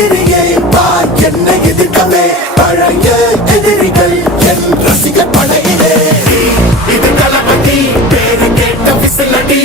எதிரியே வா என்னை எதிர்க்கவே பழைய எதிரிகள் என் ரசிகர் படையிலே இது தளபதி பேரு கேட்ட விசிலடி